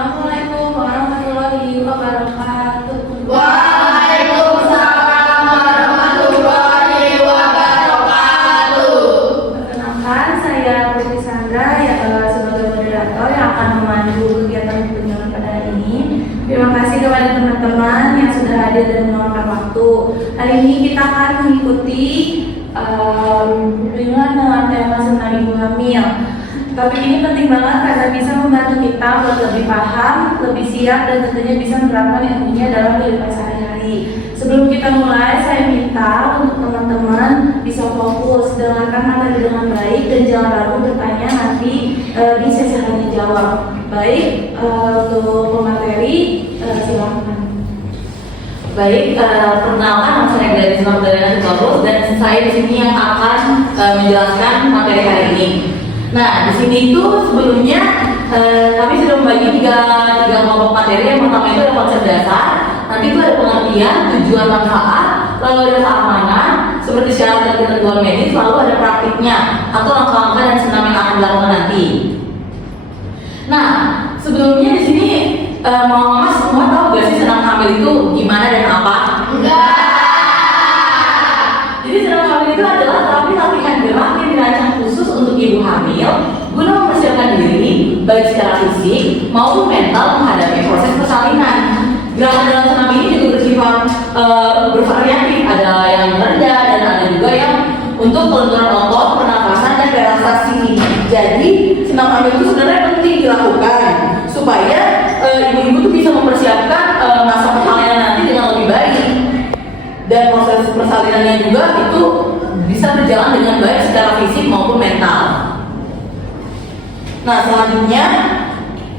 Assalamualaikum warahmatullahi wabarakatuh. Waalaikumsalam warahmatullahi wabarakatuh. Perkenalkan, saya Putri Sandra sebagai moderator yang akan memandu kegiatan kunjungan pada hari ini. Terima kasih kepada teman-teman yang sudah hadir dan meluangkan waktu. Hari ini kita akan mengikuti kunjungan dengan tema Senam Ibu Hamil. Topik ini penting banget karena bisa membantu kita buat lebih paham, lebih siap, dan tentunya bisa menerapkan ilmunya dalam kehidupan sehari-hari. Sebelum kita mulai, saya minta untuk teman-teman bisa fokus, dengarkan materi dengan baik, dan jangan ragu bertanya nanti di sesi tanya jawab. Baik, untuk pemateri silakan. Baik, perkenalkan nama saya Gladys Magdalena Sitorus dan saya di sini yang akan menjelaskan materi hari ini. Nah, di sini itu sebelumnya kami sudah membagi tiga kelompok materi. Yang pertama itu ada konsep dasar, nanti itu ada pengertian, tujuan, manfaat, lalu ada keamanan, seperti syarat dan ketentuan medis, lalu ada praktiknya atau langkah-langkah dan senam yang akan dilakukan nanti. Nah, sebelumnya di sini Mas semua tahu gak sih senam hamil itu gimana dan apa? Enggak. Jadi senam hamil itu adalah terapi latihan gerak yang dirancang khusus untuk ibu hamil guna mempersiapkan diri baik secara fisik maupun mental menghadapi proses persalinan. Gerakan dalam senam ini juga bersifat bervariatif, ada yang rendah dan ada juga yang untuk kelenturan otot, pernafasan dan relaksasi. Jadi senam hamil itu sebenarnya penting dilakukan supaya ibu-ibu tuh bisa mempersiapkan masa persalinan nanti dengan lebih baik, dan proses persalinannya juga itu bisa berjalan dengan baik secara fisik maupun mental. Nah, selanjutnya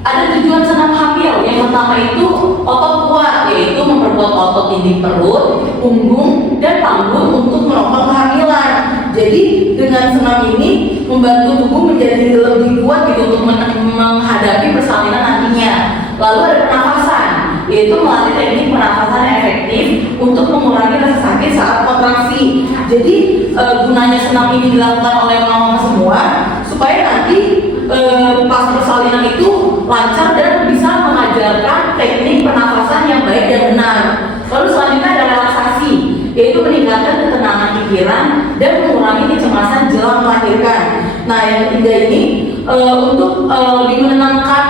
ada tujuan senam hamil. Yang pertama itu otot kuat, yaitu memperkuat otot dinding perut, punggung, dan panggul untuk menopang kehamilan. Jadi dengan senam ini membantu tubuh menjadi lebih kuat gitu untuk menghadapi persalinan nantinya. Lalu ada pernafasan, yaitu melatih teknik pernafasan yang efektif untuk mengurangi rasa sakit saat kontraksi. Jadi gunanya senam ini dilakukan oleh mama semua supaya nanti pas persalinan itu lancar dan bisa mengajarkan teknik pernafasan yang baik dan benar. Lalu selanjutnya ada relaksasi, yaitu meningkatkan ketenangan pikiran dan mengurangi kecemasan jelang melahirkan. Nah, yang ketiga ini untuk lebih menenangkan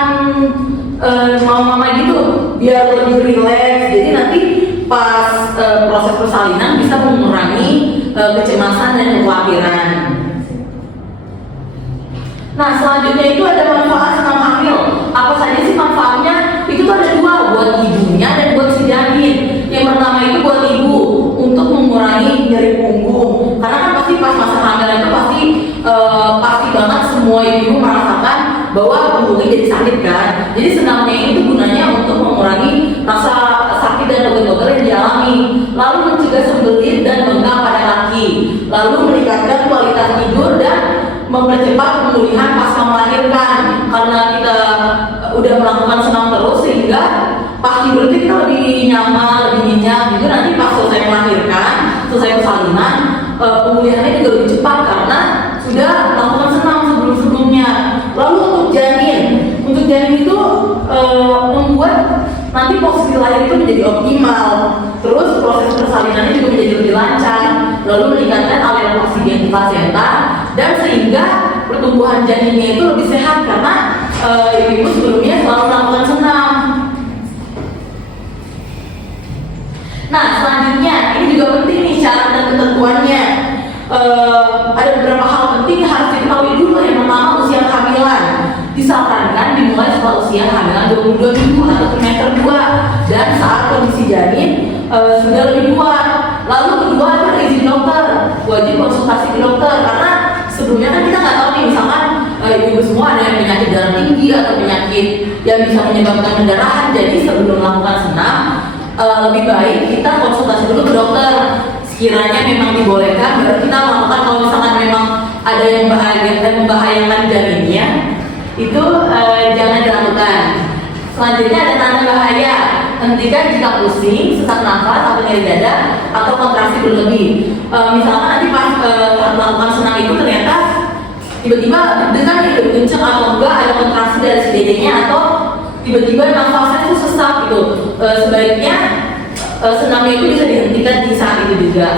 mama-mama gitu, biar lebih rileks. Jadi nanti pas proses persalinan bisa mengurangi kecemasan dan kekhawatiran. Nah, selanjutnya itu ada manfaat senam hamil. Apa saja sih manfaatnya? Itu tuh ada dua, buat ibunya dan buat si janin. Yang pertama itu buat ibu untuk mengurangi nyeri punggung, karena kan pasti pas masa hamil itu pasti banget semua ibu merasakan bahwa punggungnya jadi sakit kan. Jadi senamnya itu gunanya untuk mengurangi rasa sakit dan pegel-pegel yang dialami, lalu mencegah sembelit dan bengkak pada kaki, lalu meningkatkan kualitas tidur dan mempercepat pemulihan pasca melahirkan. Karena kita udah melakukan senam terus sehingga pas tidur kita lebih nyaman, lebih nyenyak gitu. Nanti pas selesai melahirkan, selesai persalinan, pemulihannya juga lebih cepat karena sudah melakukan senam sebelum-sebelumnya. Lalu untuk janin itu membuat nanti posisi lahir itu menjadi optimal. Terus proses persalinannya juga menjadi lebih lancar, lalu meningkatkan aliran oksigen ke plasenta, dan sehingga pertumbuhan janinnya itu lebih sehat karena ibu sebelumnya selalu melakukan senam. Nah, selanjutnya ini juga penting nih syarat dan ketentuannya. Ada beberapa hal penting yang harus diketahui dulu. Yang pertama, usia kehamilan disarankan dimulai setelah usia kehamilan 22 minggu atau trimester 2 dan saat kondisi janin sudah lebih kuat. Lalu kedua ada izin dokter, wajib konsultasi ke dokter karena sebelumnya kan kita nggak tahu nih, misalkan ibu semua ada yang penyakit darah tinggi atau penyakit yang bisa menyebabkan pendarahan. Jadi sebelum melakukan senam lebih baik kita konsultasi dulu ke dokter. Sekiranya memang dibolehkan, baru kita melakukan. Kalau misalkan memang ada yang membahayakan janinnya, itu jangan dilakukan. Selanjutnya ada tanda bahaya. Hentikan jika pusing, sesak nafas, atau nyeri dada, atau kontraksi berlebih. Misalkan nanti pas melakukan senam itu ternyata tiba-tiba dengan hidup kenceng atau enggak ada kontraksi dari si dedenya atau tiba-tiba nafasnya itu sesak gitu. Sebaiknya senamnya itu bisa dihentikan di saat itu juga.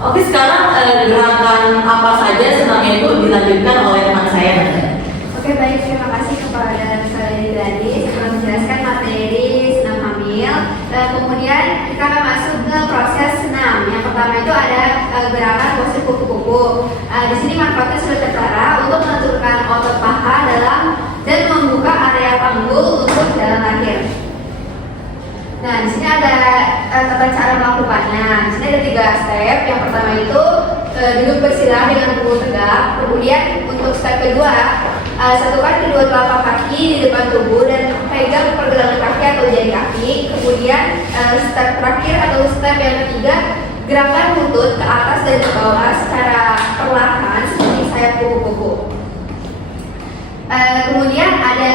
Oke, sekarang gerakan apa saja senamnya itu dilanjutkan oleh teman saya. Oke, baik, terima kasih kepada saudari Gladys telah menjelaskan materi senam hamil. Kemudian kita akan masuk ke proses senam. Yang pertama itu ada gerakan posisi kupu-kupu. Di sini manfaatnya sudah tertera untuk menentukan otot paha dalam dan membuka area panggul untuk jalan lahir. Nah, di sini ada tata cara melakukannya. Di sini ada 3 step. Yang pertama itu duduk bersila dengan punggung tegak. Kemudian untuk step kedua, satukan kedua telapak kaki di depan tubuh dan pegang pergelangan kaki atau jari kaki. Kemudian step terakhir atau step yang ketiga, gerakan lutut ke atas dan ke bawah secara perlahan seperti sayap kupu-kupu. Kemudian ada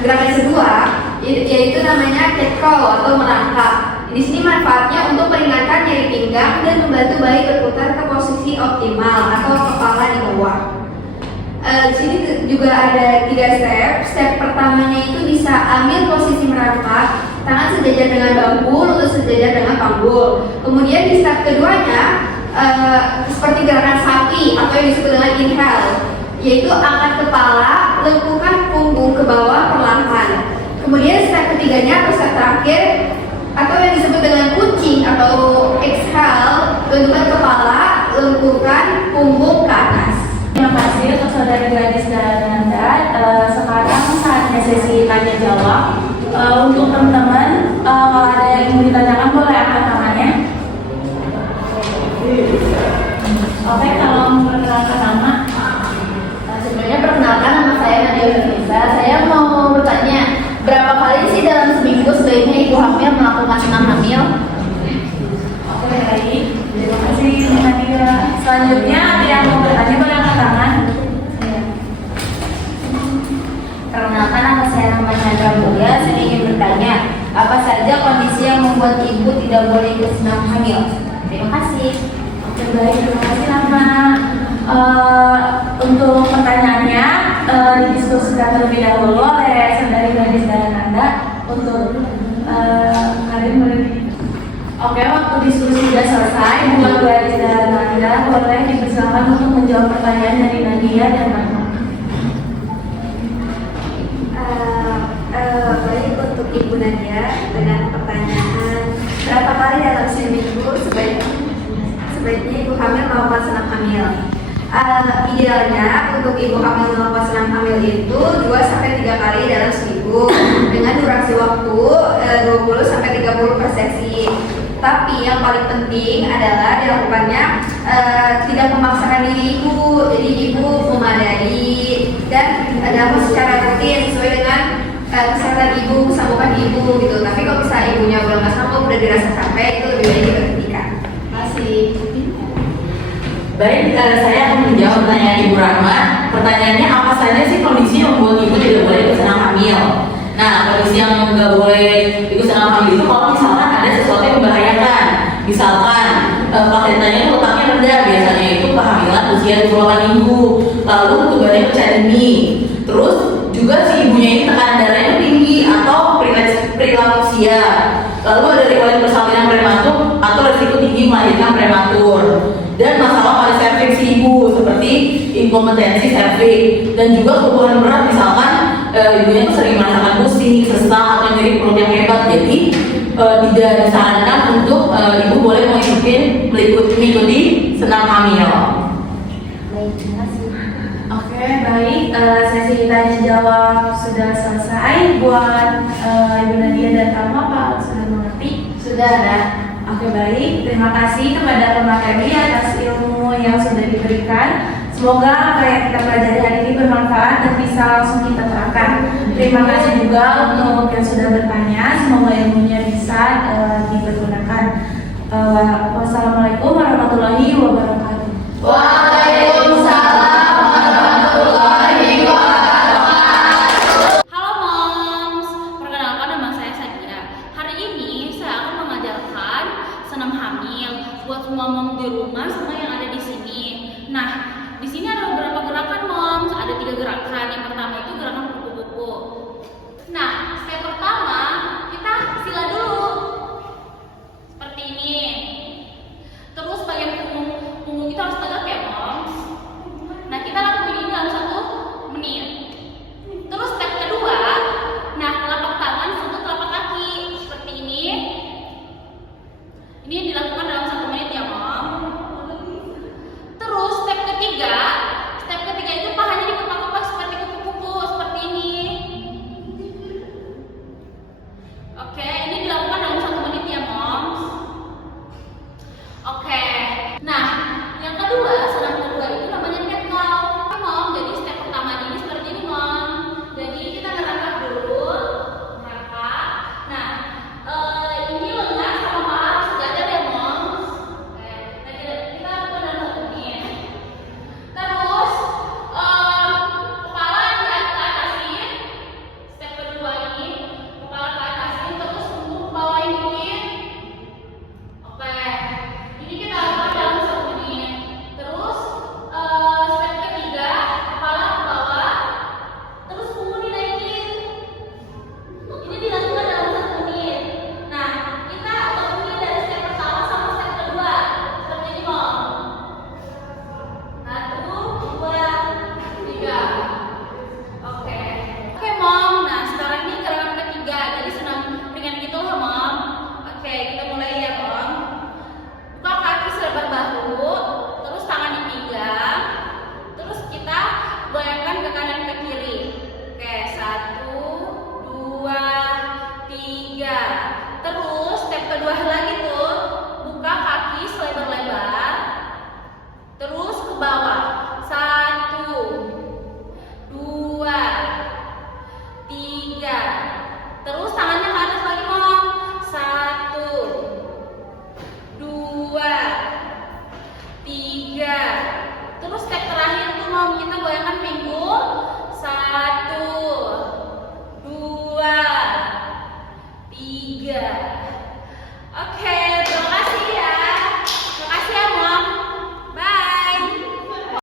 gerakan kedua, yaitu namanya cat crawl atau merangkak. Di sini manfaatnya untuk meringankan nyeri pinggang dan membantu bayi berputar ke posisi optimal atau kepala di bawah. Di sini juga ada 3 step. Step pertamanya itu bisa ambil posisi merangkak, tangan sejajar dengan bahu, lutut sejajar dengan panggul. Kemudian di step keduanya seperti gerakan sapi atau yang disebut dengan inhale, yaitu angkat kepala, lengkungkan punggung ke bawah perlahan. Kemudian step ketiganya atau step terakhir atau yang disebut dengan kucing atau exhale, lengkungkan kepala, lengkungkan punggung ke atas. Terima kasih untuk saudara Gladys dan Nanda. Sekarang saatnya sesi tanya jawab. Untuk teman-teman, kalau ada yang ingin ditanyakan boleh angkat tangannya. Oke, kalau memperkenalkan nama. Sebelumnya perkenalkan, nama saya Nadia Nurisa. Saya mau bertanya, berapa kali sih dalam seminggu sebaiknya ibu hamil melakukan senam hamil? Oke, baik. Terima kasih Nadia. Selanjutnya ada yang mau bertanya boleh angkat tangan. Perkenalkan, nama saya Chandra Mulya. Saya ingin bertanya, apa saja kondisi yang membuat ibu tidak boleh ikut senam hamil? Terima kasih. Oke, baik. Terima kasih Nama. Untuk pertanyaannya didiskusikan terlebih dahulu oleh saudari Gladys dan Nanda. Untuk Karin boleh. Oke, waktu diskusi sudah selesai. Buat Gladys dan Nanda boleh dipersilakan untuk menjawab pertanyaan dari Nadia dan Nanda. Baik, untuk Ibu Nadia dengan pertanyaan, berapa kali dalam seminggu sebaiknya ibu hamil melakukan senam hamil? Idealnya untuk ibu hamil melakukan senam hamil itu 2-3 kali dalam seminggu dengan durasi waktu 20-30 per sesi. Tapi yang paling penting adalah dilakukannya tidak memaksakan diri ibu, jadi ibu memadai dan dilakukan secara rutin sesuai dengan kesehatan ibu, kesanggupan ibu gitu. Tapi kalau misalnya ibunya udah nggak sanggup, udah dirasa capek, itu lebih baik diberhentikan. Terima kasih. Baik, saya akan menjawab pertanyaan Ibu Rahma. Pertanyaannya, apa saja sih kondisi yang membuat ibu tidak boleh ikut senam hamil? Nah, kondisi yang nggak boleh ikut senam hamil itu kalau misalkan ada sesuatu yang membahayakan. Misalkan plasentannya itu letaknya rendah, biasanya itu kehamilan usia 28 minggu, lalu tubuhnya pecah dini. Terus juga si ibunya ini tekanan darahnya tinggi atau preeklamsia. Lalu ada riwayat persalinan prematur atau risiko tinggi melahirkan prematur. Dan masalah pada serviks si ibu seperti inkompetensi serviks dan juga keluhan berat, misalkan ibunya itu sering merasakan pusing, sesak atau nyeri perut yang hebat. Jadi tidak disarankan untuk ibu boleh mengikuti senam hamil. Baik, terima kasih. Oke, baik. Sesi tanya jawab sudah selesai. Buat Ibu Nadia dan kamu apa sudah mengerti? Sudah ada. Oke, baik. Terima kasih kepada pemateri atas ilmu yang sudah diberikan. Semoga apa yang kita pelajari hari ini bermanfaat dan bisa langsung kita terapkan. Terima kasih juga untuk yang sudah bertanya. Semoga ilmunya bisa dipergunakan. Wassalamualaikum warahmatullahi wabarakatuh. Waalaikumsalam warahmatullahi wabarakatuh. Halo Moms, perkenalkan nama saya Sadia. Hari ini saya akan mengajarkan senam hamil buat semua mom di rumah sama yang ada di sini. Nah, di sini ada beberapa gerakan Moms, ada 3 gerakan. Yang pertama itu gerakan kupu-kupu. Nah, step pertama kita sila dulu seperti ini. Terus bagian punggung kita harus tegak ya moms. Nah, kita lakukan ini dalam 1 menit. Terus step kedua, nah telapak tangan sentuh telapak kaki seperti ini. Ini dilakukan dalam 1 menit ya mom. Terus step ketiga itu pahanya dikepak-kepak seperti kupu-kupu seperti ini. Oke, ini dilakukan dalam 1 menit ya moms. Oke, nah yang kedua, senam kedua itu namanya cat cow. Oke mom, jadi step pertama ini seperti ini mom. Jadi kita ngerangkak dulu, ngerangkak. Nah, ini lengan sama paha harus sejajar ya mom. Oke, nah kita lakukan dalam 1 menit. Terus kepala diatasin. Step kedua ini kepala ke atasin, terus untuk bawain dikit. Oke, ini kita lakukan dalam 1 menit. Terus step ketiga kepala ke bawah, terus punggung dinaikin. Ini dilakukan dalam 1 menit. Nah, kita ulangi dari step pertama sama step kedua seperti ini mom. 1, 2, 3. Oke. Oke mom. Nah sekarang ini gerakan ketiga. Jadi senam ringan gitu loh mom. Oke, kita mulai ya mom. Buka kaki selebar bahu, terus tangan dipegang, terus kita goyangkan ke kanan ke kiri. Oke, 1, 2, 3. Terus step kedua lagi tuh, buka kaki selebar-lebar, terus ke bawah. 1, 2, 3. Terus tangannya ke atas lagi mom. 1, 2, 3. Terus step terakhir tuh mom, kita goyangkan pinggul. 1, 2, 3. Oke.